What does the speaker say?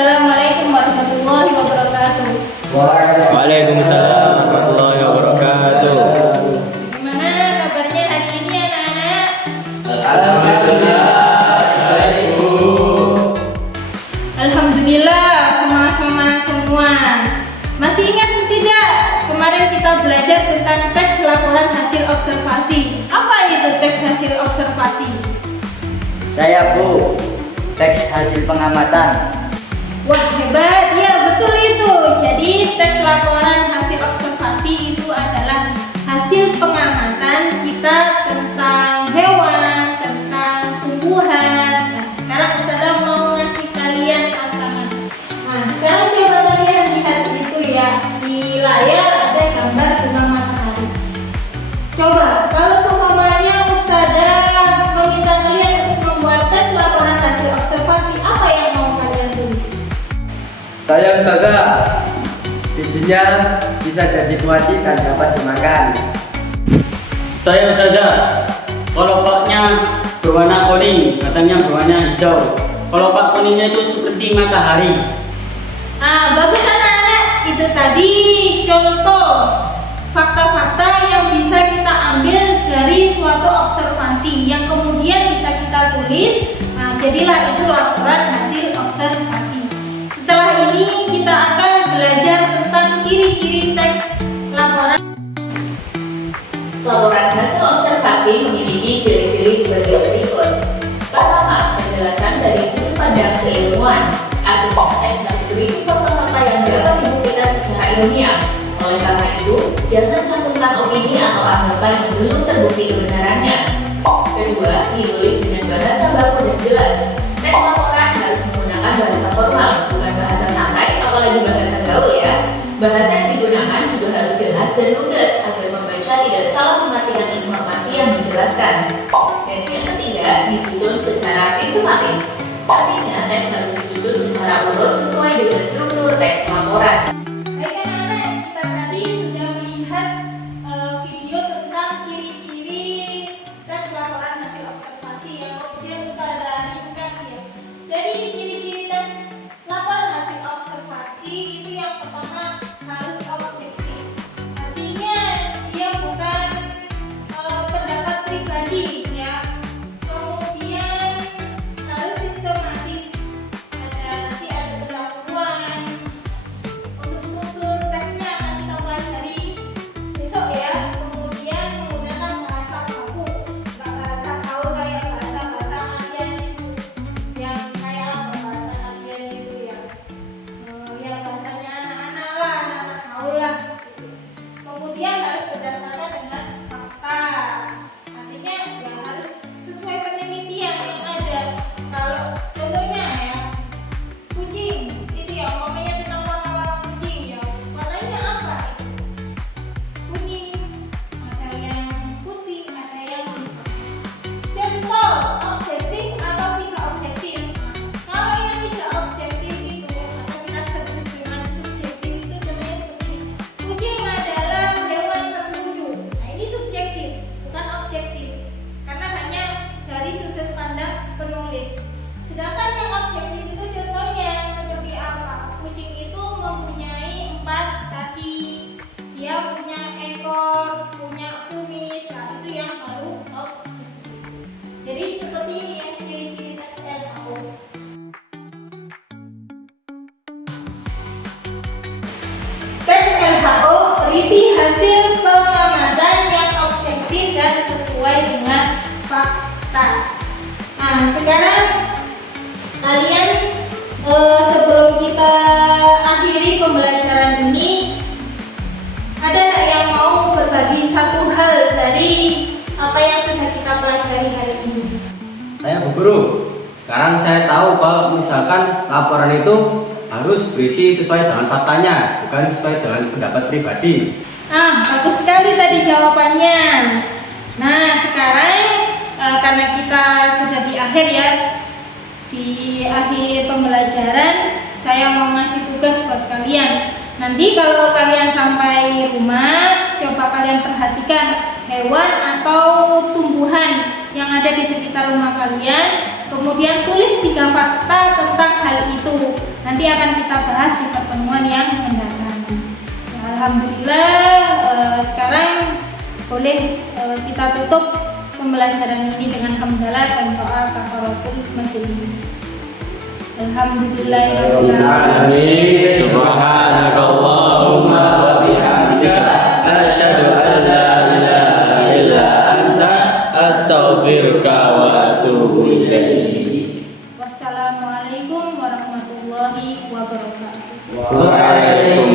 Assalamualaikum warahmatullahi wabarakatuh. Waalaikumsalam warahmatullahi wabarakatuh. Gimana kabarnya hari ini anak-anak? Alhamdulillah, baik Bu. Alhamdulillah, semangat semua. Masih ingat tidak? Kemarin kita belajar tentang teks laporan hasil observasi. Apa itu teks hasil observasi? Saya Bu, teks hasil pengamatan. Wah, hebat. Ya, betul itu. Jadi teks laporan hasil observasi itu adalah hasil pengamatan kita tentang hewan, tentang tumbuhan. Nah, sekarang Ustazah mau ngasih kalian tantangan. Nah, sekarang coba kalian lihat itu ya. Di layar ada gambar bunga matahari. Coba, kalau seumpamanya Ustazah meminta kalian untuk membuat tes laporan hasil observasi, apa yang mau kalian tulis? Saya Ustazah, bijinya bisa jadi kuaci dan dapat dimakan. Saya Ustazah, kelopaknya berwarna kuning, katanya berwarna hijau. Kelopak kuningnya itu seperti matahari. Bagus anak-anak, itu tadi contoh fakta-fakta yang bisa kita ambil dari suatu observasi yang kemudian bisa kita tulis. Jadilah itu laporan hasil observasi. Setelah ini kita akan belajar tentang ciri-ciri teks laporan. Laporan hasil observasi memiliki ciri-ciri sebagai berikut. Pertama, penjelasan dari sudut pandang keilmuan. Artinya, teks harus berisi fakta-fakta yang dapat dibuktikan secara ilmiah. Oleh karena itu, jangan cantumkan opini atau anggapan yang belum terbukti kebenarannya. Kedua, ditulis dengan bahasa baku dan jelas. Teks laporan harus menggunakan bahasa formal, bukan bahasa santai, apalagi bahasa gaul ya. Bahasa yang digunakan juga harus jelas dan lugas agar pembaca tidak salah mengartikan informasi yang menjelaskan. Dan yang ketiga, disusun secara sistematis. Artinya, teks harus disusun secara urut sesuai dengan struktur teks laporan. Baik anak-anak, kita tadi sudah melihat video tentang ciri-ciri teks laporan hasil observasi yang kemudian Ustazah ringkas ya. Jadi ciri-ciri teks laporan hasil observasi itu yang pertama harus objektif. Artinya dia bukan pendapat pribadi ya. Kemudian harus sistematis. Nanti ada perlakuan. Untuk struktur teksnya akan kita pelajari besok ya. Kemudian menggunakan bahasa baku, nggak bahasa gaul kayak bahasa kalian itu, yang kayak bahasa kalian itu ya, yang bahasanya anak-anak lah, anak-anak gaul lah. Kemudian harus berdasarkan dengan fakta. Artinya ya harus sesuai penelitian yang ada. Kalau contohnya ya, kucing itu ya, umpamanya tentang warna-warna kucing ya, warnanya apa itu? Kuning, ada yang putih, ada yang contoh objektif atau tidak objektif. Kalau yang tidak objektif itu atau kita sebut dengan subjektif itu namanya seperti ini. Kucing adalah hewan terlucu. Nah, ini subjektif, bukan objektif, karena hanya dari sudut pandang penulis. Sedangkan yang objektif itu contohnya seperti apa? Kucing itu mempunyai 4 kaki, dia punya ekor, punya kumis. Nah, itu yang baru objektif. Jadi seperti ini ya ciri-ciri teks LHO. Teks LHO berisi hasil pengamatan yang objektif dan sesuai dengan fakta. Nah, sekarang kalian sebelum kita akhiri pembelajaran ini, ada nggak yang mau berbagi satu hal dari apa yang sudah kita pelajari hari ini? Saya Bu Guru. Sekarang saya tahu kalau misalkan laporan itu harus berisi sesuai dengan faktanya, bukan sesuai dengan pendapat pribadi. Bagus sekali tadi jawabannya. Nah, sekarang karena kita sudah di akhir ya, di akhir pembelajaran, saya mau ngasih tugas buat kalian. Nanti kalau kalian sampai rumah, coba kalian perhatikan hewan atau tumbuhan yang ada di sekitar rumah kalian. kemudian tulis 3 fakta tentang hal itu. Nanti akan kita bahas di pertemuan yang mendatang. Ya, alhamdulillah, sekarang boleh kita tutup pembelajaran ini dengan hamdalah dan doa kafaratul majelis. Alhamdulillahirabbil alamin. Subhanakallahumma wa bihamdika asyhadu an la ilaha illa anta astaghfiruka wa atubu ilaik. Wassalamualaikum warahmatullahi wabarakatuh. Waalaikumsalam.